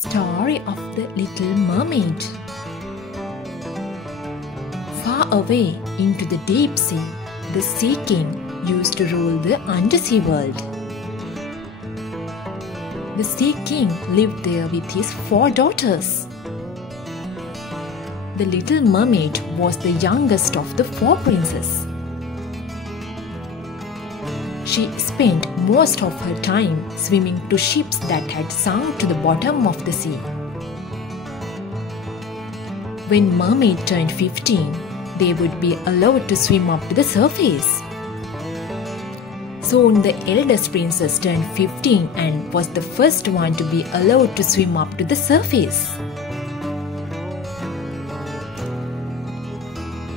Story of the Little Mermaid. Far away into the deep sea, the Sea King used to rule the undersea world. The Sea King lived there with his 4 daughters. The Little Mermaid was the youngest of the 4 princes. She spent most of her time swimming to ships that had sunk to the bottom of the sea. When Mermaid turned 15, they would be allowed to swim up to the surface. Soon the eldest princess turned 15 and was the first one to be allowed to swim up to the surface.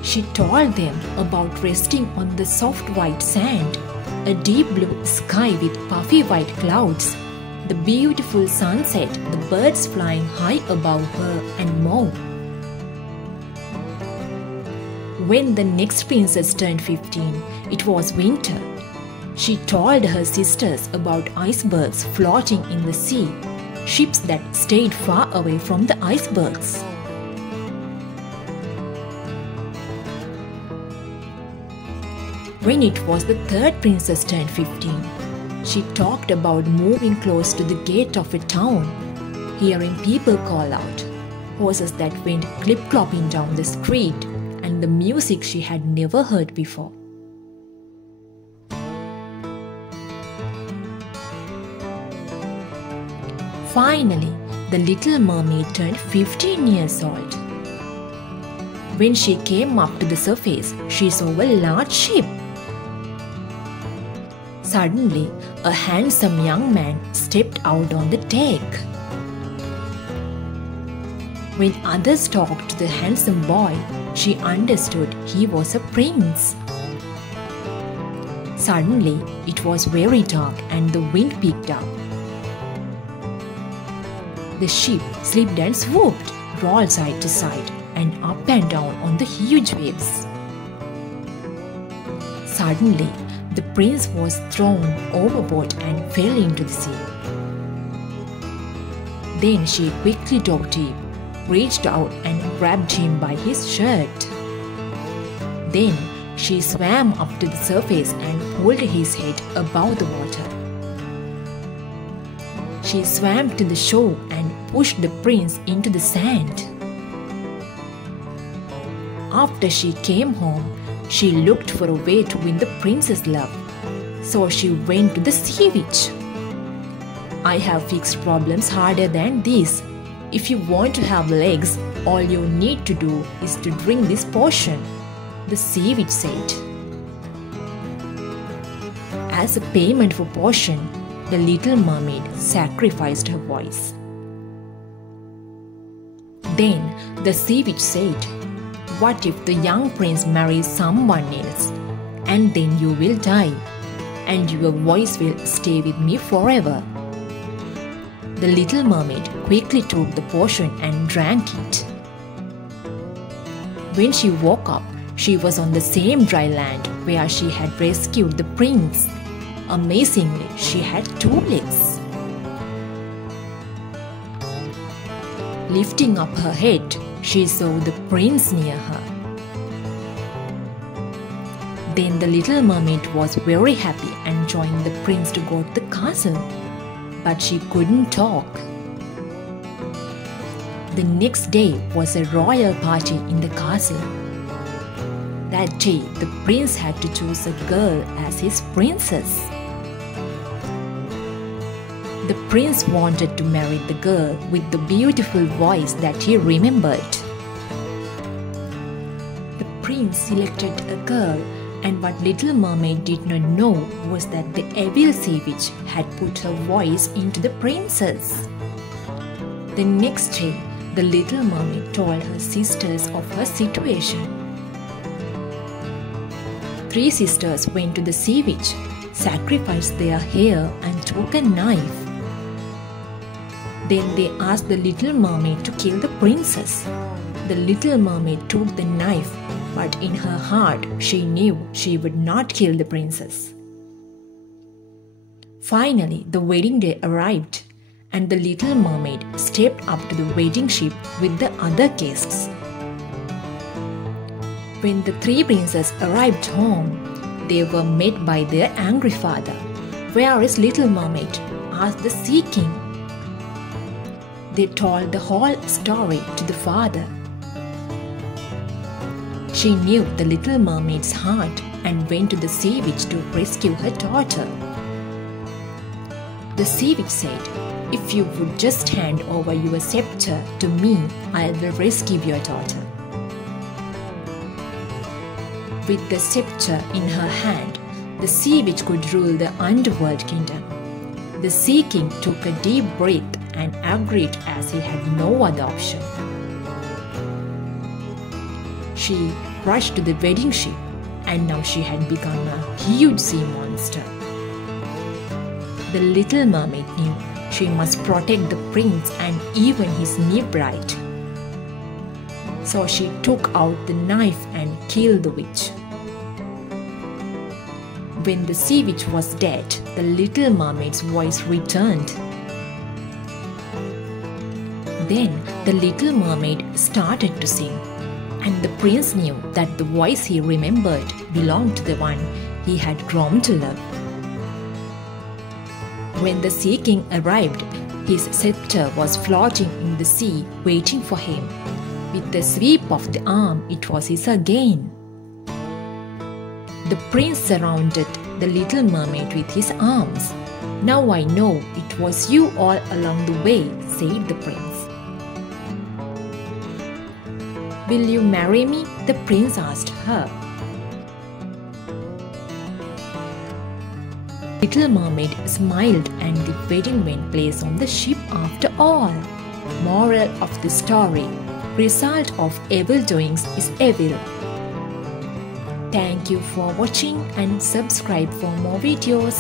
She told them about resting on the soft white sand, a deep blue sky with puffy white clouds, the beautiful sunset, the birds flying high above her, and more. When the next princess turned 15, it was winter. She told her sisters about icebergs floating in the sea, ships that stayed far away from the icebergs. When it was the 3rd princess turned 15, she talked about moving close to the gate of a town, hearing people call out, horses that went clip-clopping down the street, and the music she had never heard before. Finally, the Little Mermaid turned 15 years old. When she came up to the surface, she saw a large ship. Suddenly, a handsome young man stepped out on the deck. When others talked to the handsome boy, she understood he was a prince. Suddenly, it was very dark and the wind picked up. The ship slipped and swooped, rolled side to side and up and down on the huge waves. Suddenly, the prince was thrown overboard and fell into the sea. Then she quickly dove deep, reached out and grabbed him by his shirt. Then she swam up to the surface and pulled his head above the water. She swam to the shore and pushed the prince into the sand. After she came home, she looked for a way to win the prince's love. So she went to the sea witch. "I have fixed problems harder than this. If you want to have legs, all you need to do is to drink this potion," the sea witch said. As a payment for potion, the Little Mermaid sacrificed her voice. Then the sea witch said, "What if the young prince marries someone else, and then you will die, and your voice will stay with me forever?" The Little Mermaid quickly took the potion and drank it. When she woke up, she was on the same dry land where she had rescued the prince. Amazingly, she had 2 legs. Lifting up her head, she saw the prince near her. Then the Little Mermaid was very happy and joined the prince to go to the castle. But she couldn't talk. The next day was a royal party in the castle. That day, the prince had to choose a girl as his princess. The prince wanted to marry the girl with the beautiful voice that he remembered. The prince selected a girl, and what Little Mermaid did not know was that the evil sea witch had put her voice into the princess. The next day, the Little Mermaid told her sisters of her situation. 3 sisters went to the sea witch, sacrificed their hair and took a knife. Then they asked the Little Mermaid to kill the princess. The Little Mermaid took the knife, but in her heart she knew she would not kill the princess. Finally, the wedding day arrived, and the little mermaid stepped up to the wedding ship with the other guests. When the three princes arrived home, they were met by their angry father. "Where is Little Mermaid?" asked the Sea King. They told the whole story to the father. She knew the Little Mermaid's heart and went to the sea witch to rescue her daughter. The sea witch said, "If you would just hand over your scepter to me, I will rescue your daughter." With the scepter in her hand, the sea witch could rule the underworld kingdom. The Sea King took a deep breath and agreed as he had no other option. She rushed to the wedding ship, and now she had become a huge sea monster. The Little Mermaid knew she must protect the prince and even his new bride. So she took out the knife and killed the witch. When the sea witch was dead, the Little Mermaid's voice returned. Then the Little Mermaid started to sing, and the prince knew that the voice he remembered belonged to the one he had grown to love. When the Sea King arrived, his scepter was floating in the sea, waiting for him. With a sweep of the arm, it was his again. The prince surrounded the Little Mermaid with his arms. "Now I know it was you all along the way," said the prince. "Will you marry me?" the prince asked her. Little Mermaid smiled, and the wedding went place on the ship after all. Moral of the story: result of evil doings is evil. Thank you for watching and subscribe for more videos.